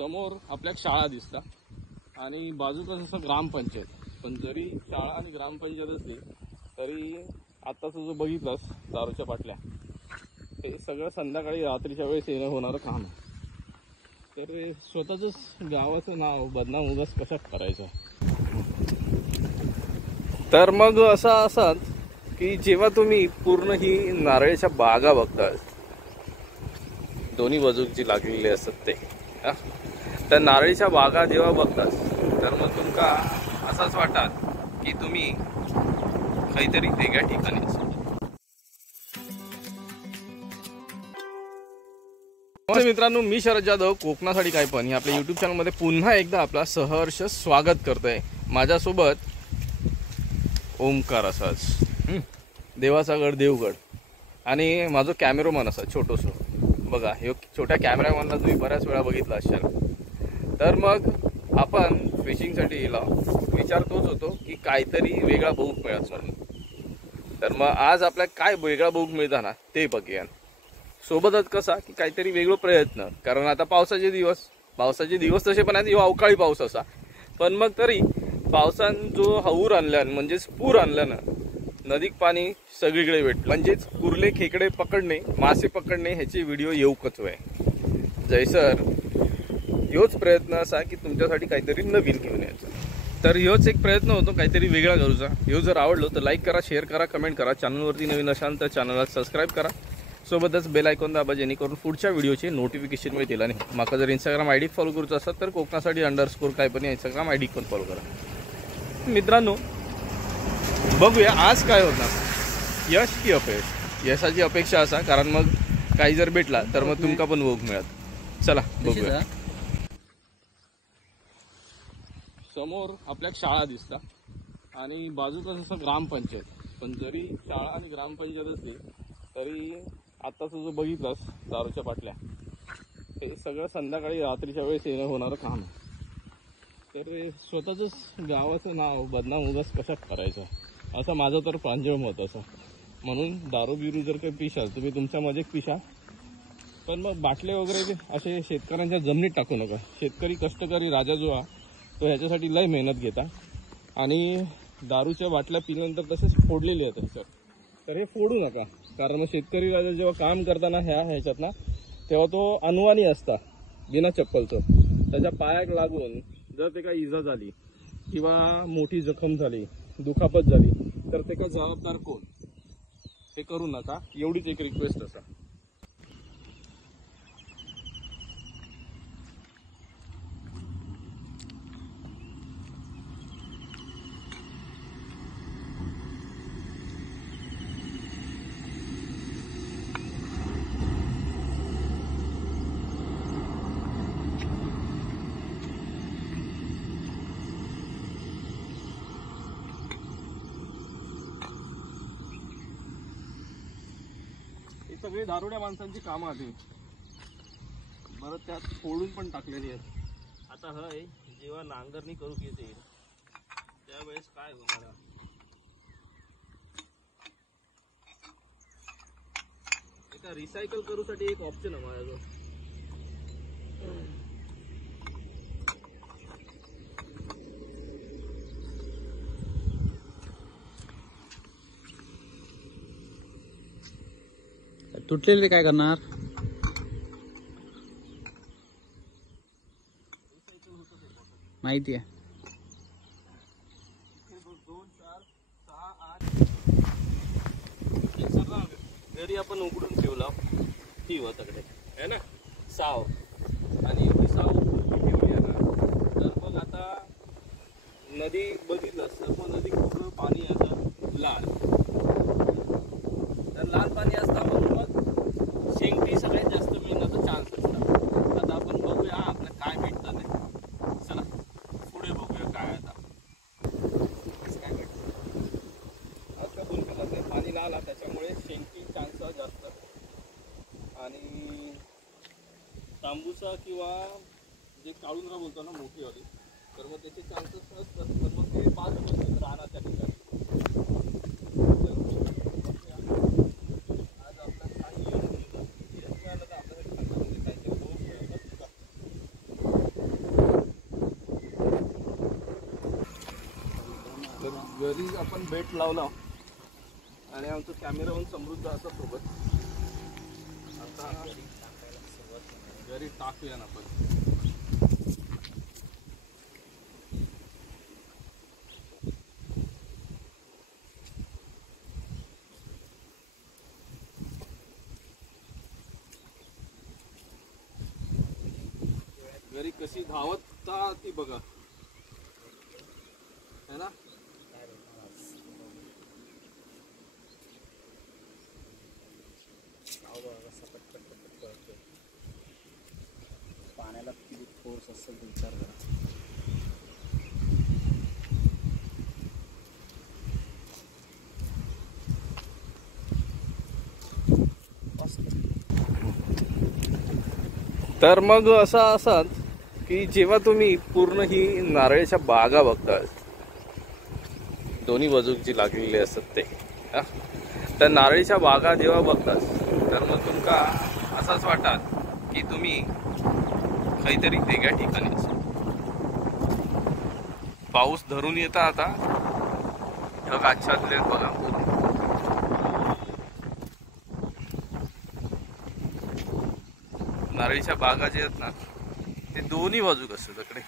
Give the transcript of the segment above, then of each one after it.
समोर आपल्या शाळा दिसतात आणि बाजूलाच असं ग्रामपंचायत. पण जरी शाळा आणि ग्रामपंचायत असली तरी आत्ताच जो बघितलास दारूच्या बाटल्या, हे सगळं संध्याकाळी रात्रीच्या वेळेस येणं होणारं काम आहे. तर स्वतःच गावाचं नाव बदनाम उगाच कशात करायचं. तर मग असं असत की जेव्हा तुम्ही पूर्ण ही नारळाच्या बागा बघता, दोन्ही बाजूक जी लागलेली असतात ते, त्या नारळीच्या बागा जेव्हा बघतात तर मग तुमका असंच वाटतात की तुम्ही काहीतरी वेगळ्या ठिकाणी असता. मित्रांनो, मी शरद जाधव, कोकणासाठी काय पण, आपल्या यूट्यूब चॅनलमध्ये पुन्हा एकदा आपला सहर्ष स्वागत करतोय. माझ्यासोबत ओमकार असाच, देवाचा गड देवगड, आणि माझं कॅमेरामन असा छोटोसो बघा. हे छोट्या कॅमेरामॅनला तुम्ही बऱ्याच वेळा बघितला असाल. तर मग आपण फिशिंगसाठी गेला, विचार तोच होतो की काहीतरी वेगळा बघूक मिळत म्हणून. तर मग आज आपल्याला काय वेगळा बघूक मिळता ना ते बघूया. सोबतच कसा की काहीतरी वेगळं प्रयत्न, कारण आता पावसाचे दिवस तसे पण आहेत, अवकाळी पाऊस असा. पण मग तरी पावसान जो हऊर आणल्यान म्हणजेच पूर आणल्यानं नदीक पाणी सगळीकडे भेटलं. म्हणजेच कुर्ले खेकडे पकडणे, मासे पकडणे ह्याचे व्हिडिओ येऊकच आहे. जयसर ह्योच प्रयत्न असा की तुमच्यासाठी काहीतरी नवीन घेऊन यायचा. तर ह्योच एक प्रयत्न होतो काहीतरी वेगळा करूचा. ह्यो जर आवडलो तर लाईक करा, शेअर करा, कमेंट करा. चॅनलवरती नवीन असाल तर चॅनलला सबस्क्राईब करा. सोबतच बेल आयकॉन दाबा, जेणेकरून पुढच्या व्हिडिओचे नोटिफिकेशन मिळतील. आणि माका जर इंस्टाग्राम ID फॉलो करूचा असेल तर कोकणासाठी _ काय पण इंस्टाग्राम ID पण फॉलो करा. मित्रांनो, बघूया आज काय होणार, यश की अपयश. यशाची अपेक्षा असा, कारण मग काही जर भेटला तर मग तुमका पण भोग मिळत. चला बघूया. समोर आपल्या शाळा दिसतात आणि बाजूलाच असं ग्रामपंचायत. पण जरी शाळा आणि ग्रामपंचायत असली तरी आत्ताच जो बघितलास दारूच्या बाटल्या, हे सगळं संध्याकाळी रात्रीच्या वेळेस येणं होणारं काम आहे. तर स्वतःच गावाचं नाव बदनाम उगाच कशात करायचं, असं माझं तर प्रांजळ मत असं. म्हणून दारू बिरू जर काही पिशाल तुम्ही तुमच्या मजेत पिशा, पण मग बाटले वगैरे असे शेतकऱ्यांच्या जमिनीत टाकू नका. शेतकरी कष्टकरी राजा जो आहे तो ह्याच्यासाठी लय मेहनत घेता, आणि दारूच्या बाटल्या पिल्यानंतर तसेच फोडलेले आहेत सर. तर हे फोडू नका, कारण मग शेतकरी राजा जेव्हा काम करताना ह्याच्यात ना, तेव्हा तो अनवाणी असता बिना चप्पलचं. त्याच्या पायाक लागून जर ते काही इजा झाली किंवा मोठी जखम झाली, दुखापत झाली, तर ते का जबाबदार कोण? हे करू नका, एवढीच एक रिक्वेस्ट असा. सगळे दारुड्या माणसांची कामं आली, बरं त्यात फोडून पण टाकलेली आहेत. आता हय जेव्हा नांगरणी करू येते त्यावेळेस काय होणार, एका रिसायकल करूसाठी एक ऑप्शन आहे माझ्याजवळ. तुटलेले काय करणार? माहिती आहे. 2, 4, 6, 8 घरी आपण उघडून ठेवला ती होताकडे आहे ना साव, आणि एवढी साव ठेवली आहे ना. तर मग आता नदी बघितलं तर मग नदी पूर्ण पाणी असं लाल, तर लाल पाणी असता म्हणून मग शेंगटी सगळ्यात जास्त मिळण्याचा चान्स असतात. आता आपण बघूया आपल्याला काय भेटतं ते. चला पुढे बघूया काय आता काय भेटतं. आज कबूल केलं ते पाणी लाल आहे, त्याच्यामुळे शेंगटी चान्स जास्त, आणि तांबूसा किंवा जे काळुंद्रा बोलतो ना मोठीवाली, तर मग त्याचे चान्सेस असतात. तर मग ते 5 दिवस राहणार त्या ठिकाणी. घरी आपण बेट लावला आणि आमचं कॅमेराहून समृद्ध असा सोबत आता घरी टाकूया ना आपण. घरी कशी धावता ती बघा है ना. पाण्याला किती फोर्स असेल विचार करा. तर मग असा असाच की जेव्हा तुम्ही पूर्ण ही नारळाच्या बागा बघता, दोन्ही बाजूक जी लागलेली असतात ते हा, तर नारळीच्या बागा जेव्हा बघतात तर मग तुमका असाच वाटतात की तुम्ही काहीतरी वेगळ्या ठिकाणी असाल. पाऊस धरून येता आता ढग आच्छादले आहेत बघा. नारळीच्या बागा जे आहेत ना ते दोन्ही बाजूक असतात तिकडे.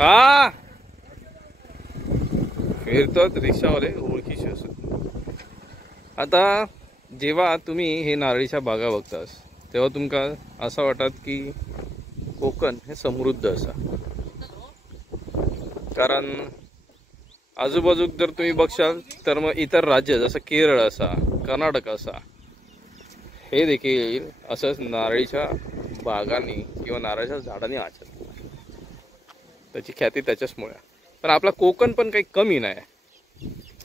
हा फिरतात रिक्षावाले ओळखीचे असत. आता जेव्हा तुम्ही हे नारळीच्या बागा बघतास तेव्हा तुमका असं वाटत की कोकण हे समृद्ध असा. कारण आजूबाजूक जर तुम्ही बघशाल तर मग इतर राज्य जसं केरळ असा, कर्नाटक असा, हे देखील असंच नारळीच्या बागांनी किंवा नारळाच्या झाडांनी आचरतात. त्याची ख्याती त्याच्याचमुळे. पण आपला कोकण पण काही कमी नाही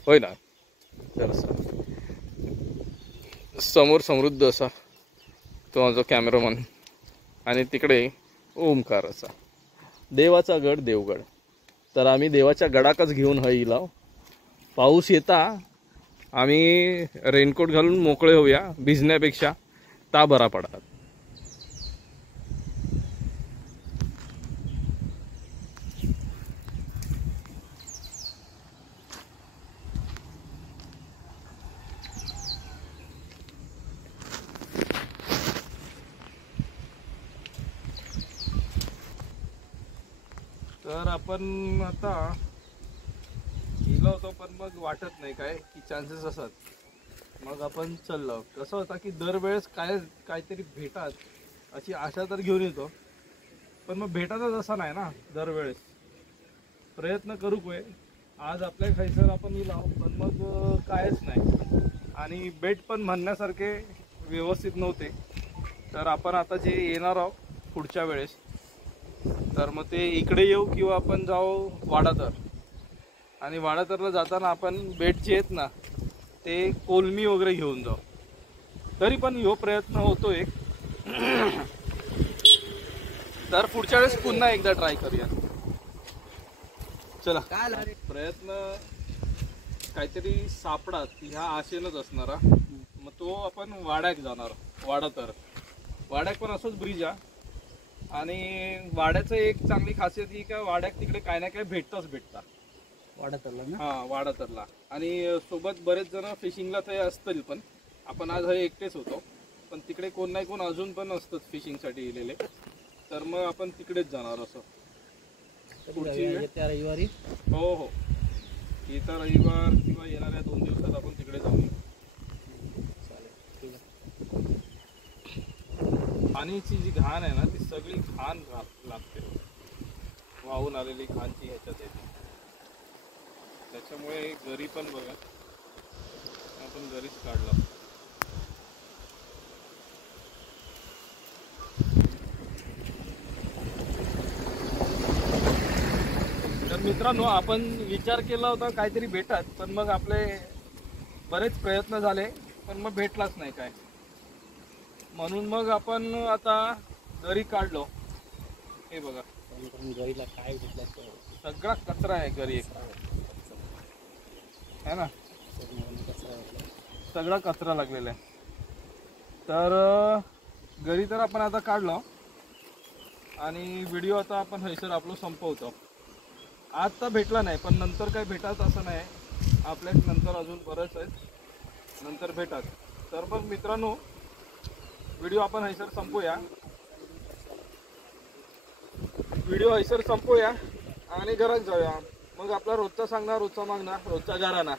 होय ना. तर समोर समृद्ध असा तो माझा कॅमेरामन आणि तिकडे ओमकार असा देवाचा गड देवगड. तर आम्ही देवाच्या गडाकच घेऊन हईला. पाऊस येता आम्ही रेनकोट घालून मोकळे होऊया भिजण्यापेक्षा, ता बरा पडतात. तर आपण आता गेलो होतो पण मग वाटत नाही काय की चान्सेस असतात. मग आपण चाललो. कसं होता की दरवेळेस काहीतरी भेटात अशी आशा तर घेऊन येतो, पण मग भेटातच असा नाही ना. दरवेळेस प्रयत्न करू काय. आज आपल्या खायसर आपण येलो पण मग कायच नाही आणि बेट पण म्हणण्यासारखे व्यवस्थित नव्हते. तर आपण आता जे येणार आहोत पुढच्या वेळेस तर मग ते इकडे येऊ किंवा आपण जाऊ वाडातर. आणि वाडातरला जाताना आपण बेट जे आहेत ना ते कोलमी वगैरे घेऊन जाऊ. तरी पण ह्यो प्रयत्न होतो एक. तर पुढच्या वेळेस पुन्हा एकदा ट्राय करूया. चला प्रयत्न काहीतरी सापडात ह्या आशेनच असणारा. मग तो आपण वाड्याक जाणार. वाडातर वाड्याक पण असंच ब्रिज आहे. आणि वाड्याचं एक चांगली खासियत ही का वाड्यात तिकडे काय ना काय भेटता वाडातरला ना. हा वाडातरला. आणि सोबत बरेच जण फिशिंगला ते असतील, पण आपण आज हे एकटेच होतो. पण तिकडे कोण नाही कोण अजून पण असतात फिशिंगसाठी गेलेले. तर मग आपण तिकडेच जाणार असं पुढची वेळ. त्या रविवारी हो हो येत्या रविवार किंवा येणाऱ्या 2 दिवसात आपण तिकडे जाऊन. पाण्याची जी घाण आहे ना ती सगळी घाण लागते. वाहून आलेली घाणची ह्याच्यात येते. त्याच्यामुळे घरी पण बघा आपण घरीच काढला. तर मित्रांनो आपण विचार केला होता काहीतरी भेटत, पण मग आपले बरेच प्रयत्न झाले पण मग भेटलाच नाही काय. म्हणून मग आपण आता घरी काढलो. हे बघा गरीला काय भेटलं सगळा कचरा आहे घरी. है ना सगळा कचरा लागलेला आहे. तर घरी तर आपण आता काढलो आणि व्हिडिओ आता आपण हैसर आपलं संपवतो. आता भेटला नाही पण नंतर काय भेटाच असं नाही, आपल्या नंतर अजून बरंच आहेत, नंतर भेटाच. तर मग मित्रांनो व्हिडिओ आपण हैसर संपवूया, आणि घरात जाऊया. मग आपला रोजचा सांगणार, रोजचा मागणार, रोजचा घराणा.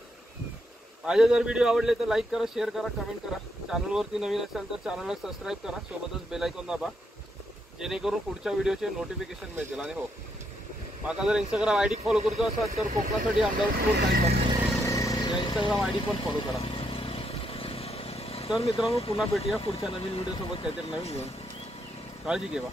माझे जर व्हिडिओ आवडले तर लाईक करा, शेअर करा, कमेंट करा. चॅनलवरती नवीन असेल तर चॅनलला सबस्क्राईब करा, सोबतच बेल आयकॉन दाबा, जेणेकरून पुढच्या व्हिडिओचे नोटिफिकेशन मिळतील. आणि हो, माका जर इंस्टाग्राम आय डी फॉलो करतो असाल तर कोकणासाठी _ काही या इंस्टाग्राम आय डी पण फॉलो करा. तर मित्रांनो पुन्हा भेटूया पुढच्या नवीन व्हिडिओसोबत काहीतरी नवीन घेऊन. काळजी घ्या.